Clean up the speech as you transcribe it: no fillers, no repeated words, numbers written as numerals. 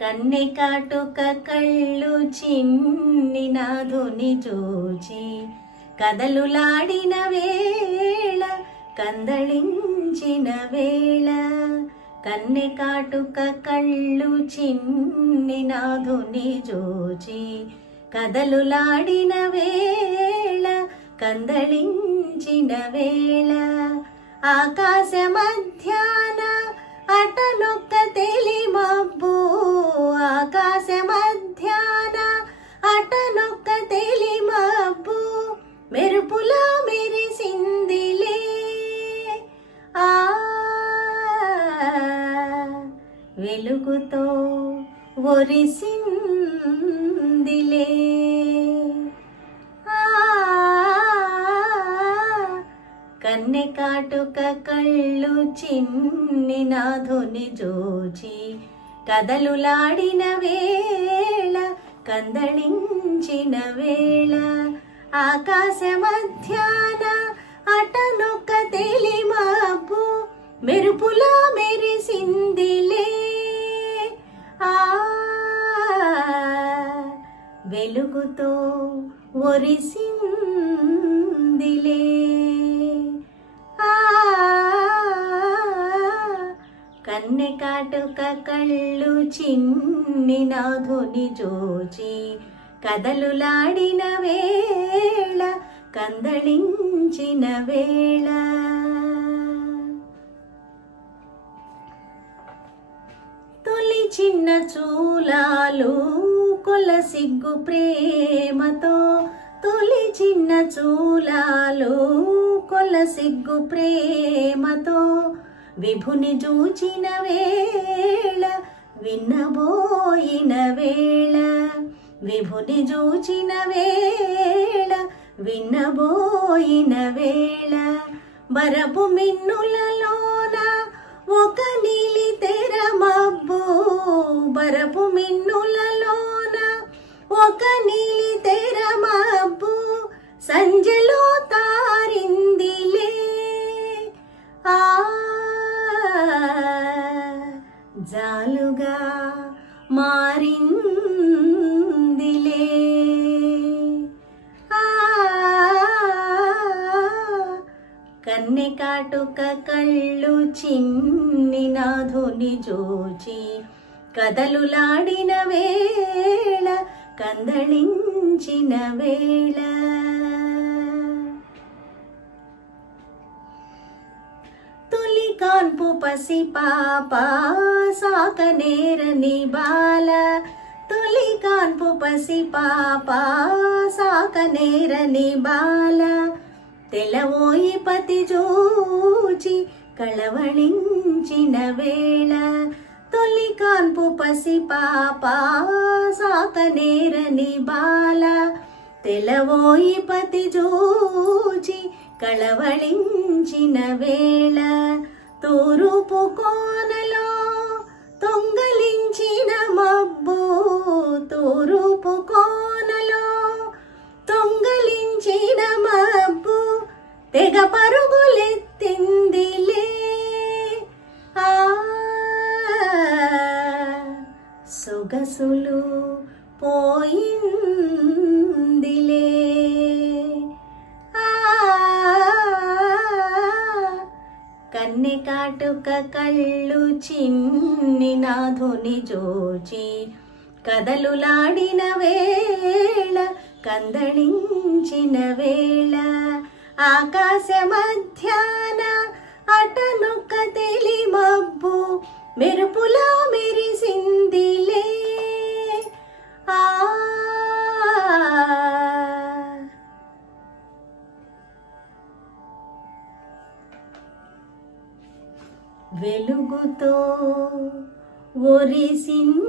కన్నె కాటుక కళ్ళు చిన్ని నాధుని చూచి కదలులాడిన వేళ కందళించిన వేళ. కన్నె కాటుక కళ్ళు చిన్ని నాధుని చూచి కదలులాడిన వేళ కందళించిన వేళ. ఆకాశ మధ్యాన అటనొక్క తెలిమబ్బు, ఆకాశ మధ్యాన అటనొక్క తెలిమబ్బు మెరుపులా మెరిసిందిలే. ఆ వెలుగుతో ఒరిసిందిలే. కన్నె కాటుక కళ్ళు చిన్ని నాధుని జోచి కదలులాడిన వేళ కందళించిన వేళ. ఆకాశ మధ్యాన అటనొక్క తెలిమబ్బు మెరుపులా మెరిసిందిలే. ఆ వెలుగుతో ఒరిసిందిలే. కన్నె కాటుక కళ్ళు చిన్ని నాధుని జోచి కదలులాడిన వేళ కందళించిన వేళ. తొలి చిన్న చూలాలు కొల సిగ్గు ప్రేమతో, తొలి చిన్న చూలాలు కొల సిగ్గు ప్రేమతో విభుని చూచిన వేళ విన్నబోయిన వేళ. విభుని చూచిన వేళ విన్నబోయిన వేళ. బరపు మిన్నులలోన ఒక నీలి తెర మబ్బు, బరపు మిన్నులలోన ఒక నీలి తెర మబ్బు సంజలో తారిందిలే. ఆ జాలుగా మారిందిలే. కన్నె కాటుక కళ్ళు చిన్ని నాధుని జోచి కదలులాడిన వేళ కందళించిన వేళ. తొలి కాన్పు పసి పాప సాకనేరని బాల, తొలి కాన్పు పసి పాప సాకనేరని బాల. తెలవోయి పతి జూచి కళవళించిన వేళ. తొలి కాన్పు పసి పాప సాకనేరని బాల. తెలవోయి పతి జూచి కళవళించిన వేళ. తూరుపు కోనలో తొంగలించిన మబ్బు, తూరుపు కోనలో తొంగలించిన మబ్బు తెగ పరుగులెత్తిందిలే. ఆ సొగసులు పోయిందిలే. కన్నె కాటుక కళ్ళు చిన్ని నాధుని జోచి కదలులాడిన వేళ కందళించిన వేళ. ఆకాశ మధ్యాన అటనొక్క తెలిమబ్బు మెరుపులా మెరిసిందిలే. ఆ వెలుగుతో ఒరిసిందిలే.